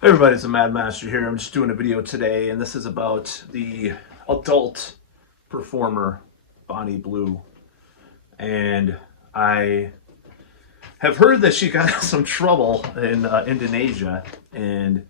Hey everybody, it's a Mad Master here. I'm just doing a video today, and this is about the adult performer Bonnie Blue. And I have heard that she got some trouble in Indonesia, and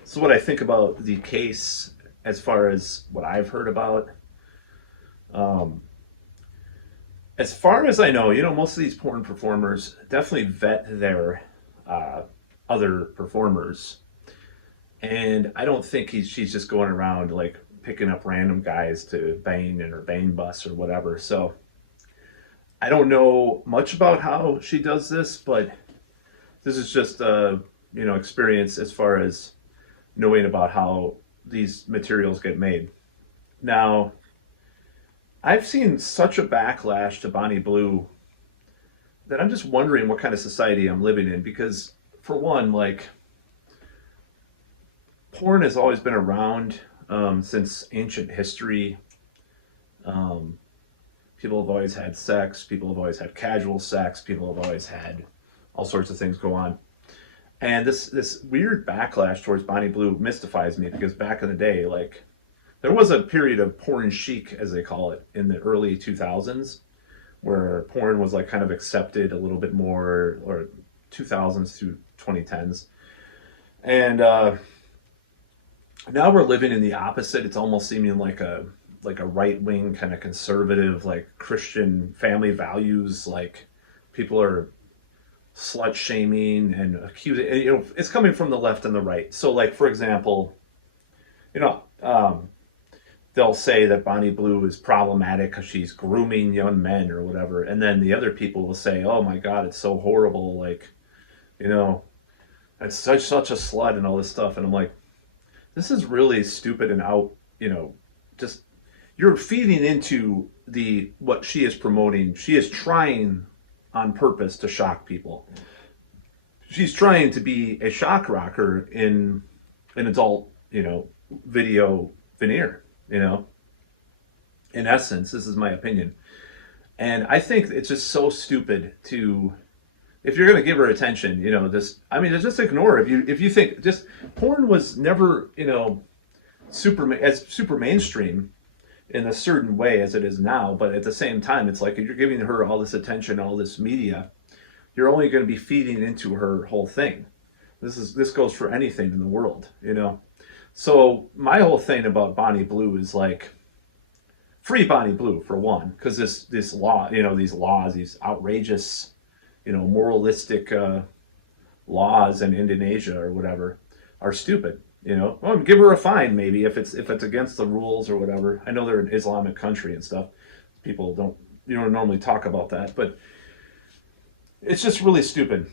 this is what I think about the case as far as what I've heard about. Um, as far as I know, most of these porn performers definitely vet their uh, other performers, and I don't think she's just going around like picking up random guys to bang in her bang bus or whatever. So I don't know much about how she does this, but this is just a experience as far as knowing about how these materials get made. Now, I've seen such a backlash to Bonnie Blue that I'm just wondering what kind of society I'm living in because for one, like porn has always been around since ancient history. Um, People have always had sex. People have always had casual sex. People have always had all sorts of things go on. And this weird backlash towards Bonnie Blue mystifies me because back in the day, like there was a period of porn chic, as they call it, in the early 2000s, where porn was like kind of accepted a little bit more, or 2000s to 2010s. And now we're living in the opposite. It's almost seeming like a right wing kind of conservative, like Christian family values. Like people are slut shaming and accusing. It's coming from the left and the right. So, like for example, you know, um, they'll say that Bonnie Blue is problematic because she's grooming young men or whatever, and then the other people will say, "Oh my God, it's so horrible!" Like, you know, it's such a slut and all this stuff. And I'm like, this is really stupid and out. Just you're feeding into the what she is promoting. She is trying on purpose to shock people. She's trying to be a shock rocker in an adult, video veneer, in essence. This is my opinion. And I think it's just so stupid to, if you're going to give her attention, just ignore her. If you think just porn was never, super mainstream in a certain way as it is now, but at the same time, it's like if you're giving her all this attention, all this media, you're only going to be feeding into her whole thing. This goes for anything in the world. So my whole thing about Bonnie Blue is like free Bonnie Blue for one, because this law, these laws, these outrageous, moralistic laws in Indonesia or whatever, are stupid. Well, give her a fine maybe if it's against the rules or whatever. I know they're an Islamic country and stuff. People don't normally talk about that, but it's just really stupid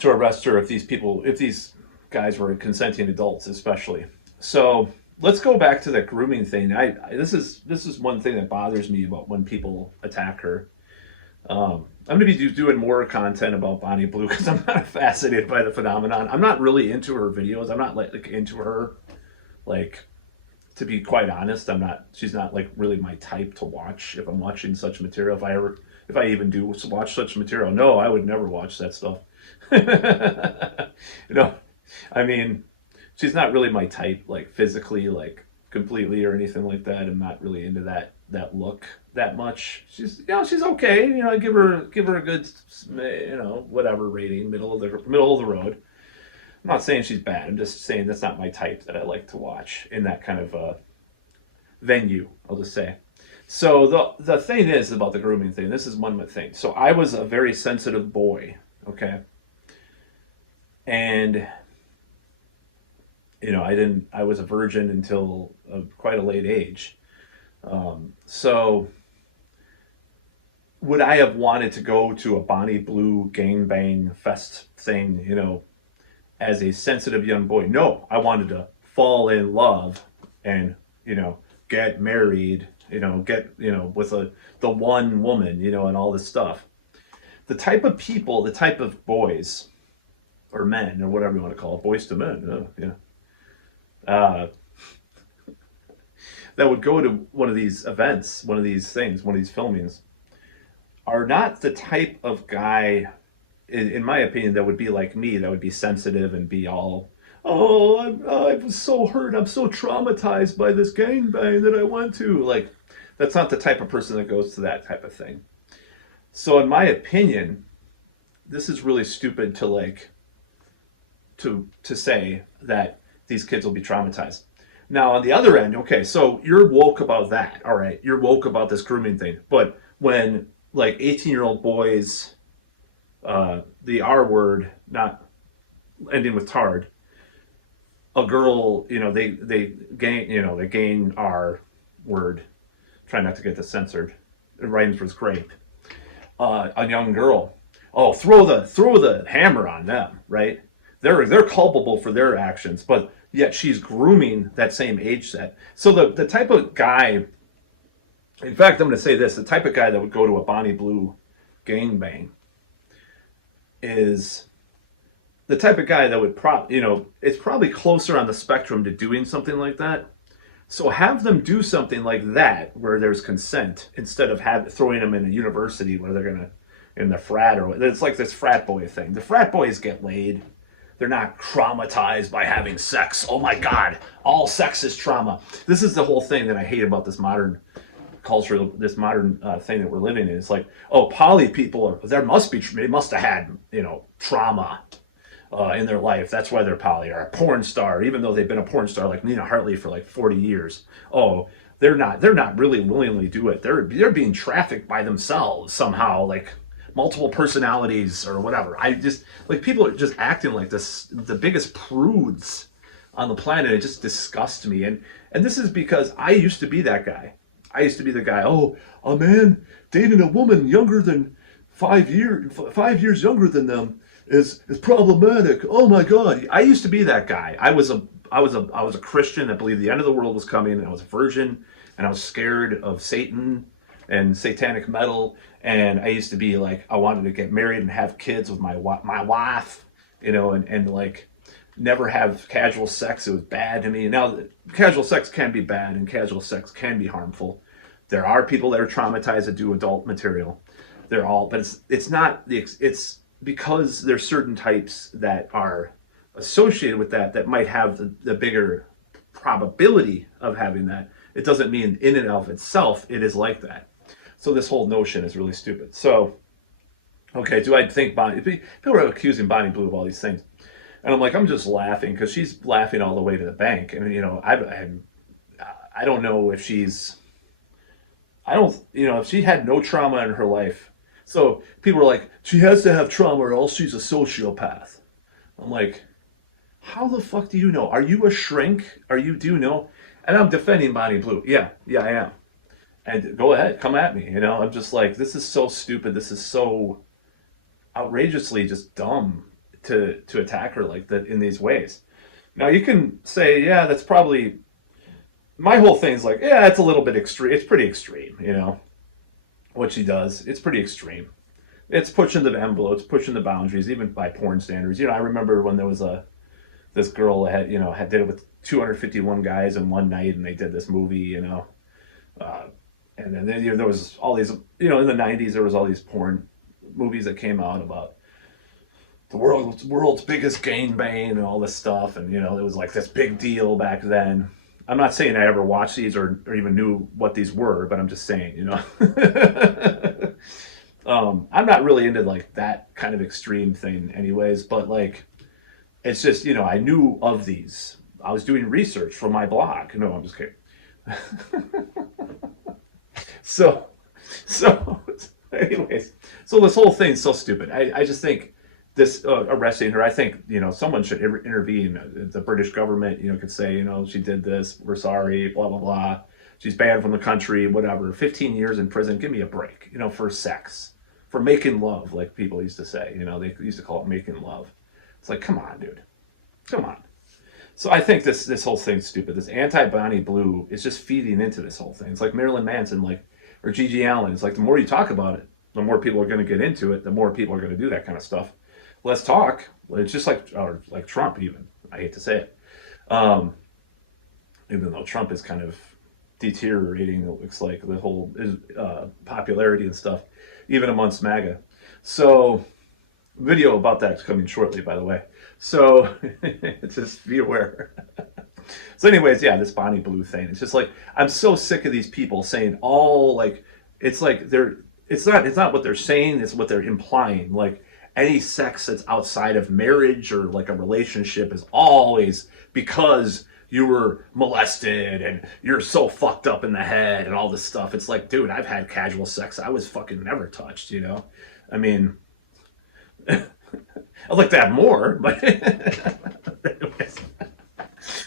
to arrest her if these guys were consenting adults, especially. So let's go back to that grooming thing. This is one thing that bothers me about when people attack her. I'm going to be doing more content about Bonnie Blue because I'm not fascinated by the phenomenon. I'm not really into her videos. I'm not like into her, like, to be quite honest. I'm not. She's not like really my type to watch. If I'm watching such material, if I even do watch such material, no, I would never watch that stuff. you know, I mean, she's not really my type, like physically, like completely or anything like that. I'm not really into that look that much. She's okay. I give her a good whatever rating, middle of the road. I'm not saying she's bad. I'm just saying that's not my type that I like to watch in that kind of venue. I'll just say. So the thing is about the grooming thing. This is one thing. So I was a very sensitive boy. Okay, and I was a virgin until quite a late age. So would I have wanted to go to a Bonnie Blue gangbang fest thing, as a sensitive young boy? No, I wanted to fall in love and, get married, with the one woman, and all this stuff. The type of people, the type of boys or men or whatever you want to call it, boys to men, uh, that would go to one of these events, one of these things, one of these filmings, are not the type of guy, in my opinion, that would be like me, that would be sensitive and be all oh, I was so hurt. I'm so traumatized by this gangbang that I went to. Like, that's not the type of person that goes to that type of thing. So, in my opinion, this is really stupid to like to say that these kids will be traumatized. Now, on the other end, okay, so you're woke about that. All right, you're woke about this grooming thing. But when like 18-year-old boys, the R word, not ending with tard, a girl, they gain our word. Try not to get this censored. It rhymes with grape. A young girl. Oh, throw the hammer on them, right? They're culpable for their actions, but yet she's grooming that same age set. So the type of guy, in fact, I'm going to say this: the type of guy that would go to a Bonnie Blue gangbang is the type of guy that would it's probably closer on the spectrum to doing something like that. So have them do something like that where there's consent instead of throwing them in a university where they're gonna in the frat or it's like this frat boy thing. The frat boys get laid. They're not traumatized by having sex. Oh my God, all sex is trauma. This is the whole thing that I hate about this modern culture, this modern thing that we're living in. It's like, oh, poly people they must have had trauma in their life. That's why they're poly, or a porn star, even though they've been a porn star like Nina Hartley for like 40 years. Oh, they're not really willingly do it. They're being trafficked by themselves somehow, like multiple personalities or whatever. I just like people are just acting like this, the biggest prudes on the planet. It just disgusts me. And this is because I used to be that guy. I used to be the guy, oh, a man dating a woman younger than 5 years younger than them is problematic. Oh my God. I used to be that guy. I was a Christian that believed the end of the world was coming, and I was a virgin, and I was scared of Satan and satanic metal. And I used to be like, I wanted to get married and have kids with my wife, and like never have casual sex. It was bad to me. Now, casual sex can be bad and casual sex can be harmful. There are people that are traumatized that do adult material. But it's not it's because there's certain types that are associated with that might have the bigger probability of having that. It doesn't mean in and of itself it is like that. So this whole notion is really stupid. So, okay, do I think people are accusing Bonnie Blue of all these things? And I'm like, I'm just laughing because she's laughing all the way to the bank. And, I don't know if if she had no trauma in her life. So people are like, she has to have trauma or else she's a sociopath. I'm like, how the fuck do you know? Are you a shrink? Do you know? And I'm defending Bonnie Blue. Yeah, I am. And go ahead, come at me. I'm just like, this is so stupid. This is so outrageously just dumb to attack her like that in these ways. Now you can say, yeah, that's probably my whole thing is like, yeah, it's a little bit extreme. It's pretty extreme, what she does. It's pretty extreme. It's pushing the envelope. It's pushing the boundaries, even by porn standards. I remember when there was this girl that had did it with 251 guys in one night, and they did this movie, uh, and then there was all these, in the 90s there was all these porn movies that came out about the world's biggest gangbang and all this stuff, and it was like this big deal back then. I'm not saying I ever watched these or even knew what these were, but I'm just saying, I'm not really into like that kind of extreme thing anyways, but like, it's just, I knew of these. I was doing research for my blog. No, I'm just kidding. So, so, anyways, so this whole thing's so stupid. I just think this arresting her, I think, someone should intervene. The British government, could say, she did this, we're sorry, blah, blah, blah. She's banned from the country, whatever. 15 years in prison, give me a break, for sex, for making love, like people used to say. They used to call it making love. It's like, come on, dude. Come on. So I think this whole thing's stupid. This anti-Bonnie Blue is just feeding into this whole thing. It's like Marilyn Manson, or Gigi Allen. It's like the more you talk about it, the more people are going to get into it. The more people are going to do that kind of stuff. Let's talk. It's just like Trump, even. I hate to say it. Even though Trump is kind of deteriorating, it looks like, the whole popularity and stuff, even amongst MAGA. So, video about that's coming shortly, by the way. So just be aware. So, anyways, yeah, this Bonnie Blue thing. It's just like I'm so sick of these people saying all like it's like they're it's not what they're saying, it's what they're implying. Like any sex that's outside of marriage or like a relationship is always because you were molested and you're so fucked up in the head and all this stuff. It's like, dude, I've had casual sex. I was fucking never touched, you know? I mean, I'd like to have more, but anyways,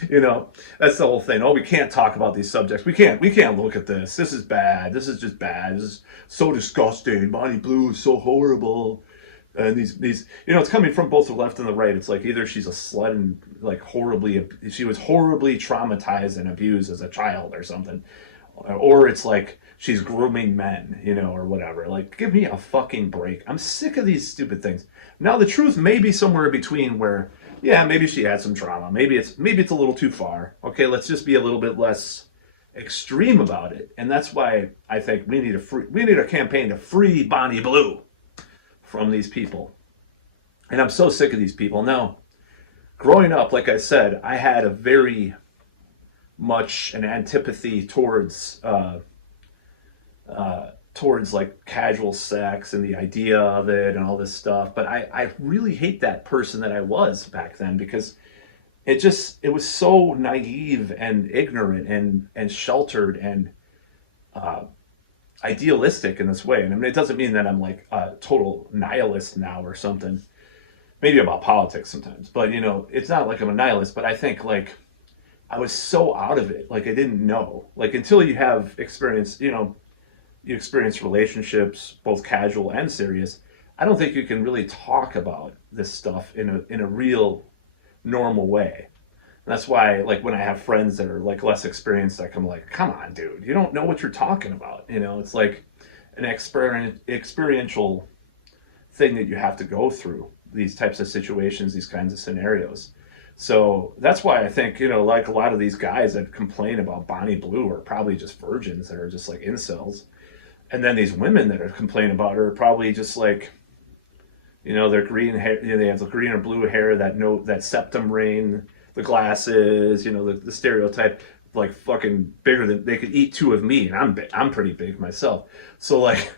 you know, that's the whole thing. Oh, we can't talk about these subjects. We can't look at this. This is bad. This is just bad. This is so disgusting. Bonnie Blue is so horrible. And these it's coming from both the left and the right. It's like either she's a slut and like she was horribly traumatized and abused as a child or something, or it's like she's grooming men, or whatever. Like, give me a fucking break. I'm sick of these stupid things. Now the truth may be somewhere between where, yeah, maybe she had some trauma. Maybe it's a little too far. Okay, let's just be a little bit less extreme about it. And that's why I think we need a campaign to free Bonnie Blue from these people. And I'm so sick of these people. Now, growing up, like I said, I had a very much an antipathy towards like casual sex and the idea of it and all this stuff. But I really hate that person that I was back then, because it was so naive and ignorant and sheltered and idealistic in this way. And I mean, it doesn't mean that I'm like a total nihilist now or something. Maybe about politics sometimes, but it's not like I'm a nihilist. But I think like I was so out of it, like I didn't know, like until you have experience, you experience relationships, both casual and serious. I don't think you can really talk about this stuff in a real normal way. That's why, like, when I have friends that are like less experienced, I'm like, come on, dude, you don't know what you're talking about. It's like an experiential thing that you have to go through these types of situations, these kinds of scenarios. So that's why I think, like a lot of these guys that complain about Bonnie Blue are probably just virgins that are just like incels. And then these women that are complaining about her are probably just like, their green hair, they have the green or blue hair, that septum ring, the glasses, the stereotype, like fucking bigger than they could eat two of me, and I'm pretty big myself. So like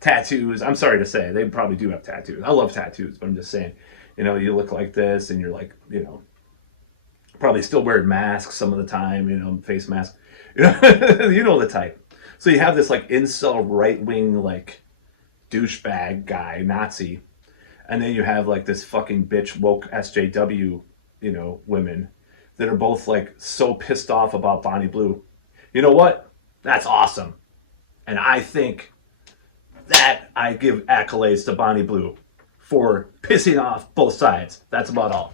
tattoos. I'm sorry to say, they probably do have tattoos. I love tattoos, but I'm just saying, you look like this, and you're like, probably still wearing masks some of the time, face mask. You know the type. So you have this like incel right wing like douchebag guy Nazi, and then you have like this fucking bitch woke SJW, women that are both like so pissed off about Bonnie Blue. You know what? That's awesome, and I think that I give accolades to Bonnie Blue for pissing off both sides. That's about all.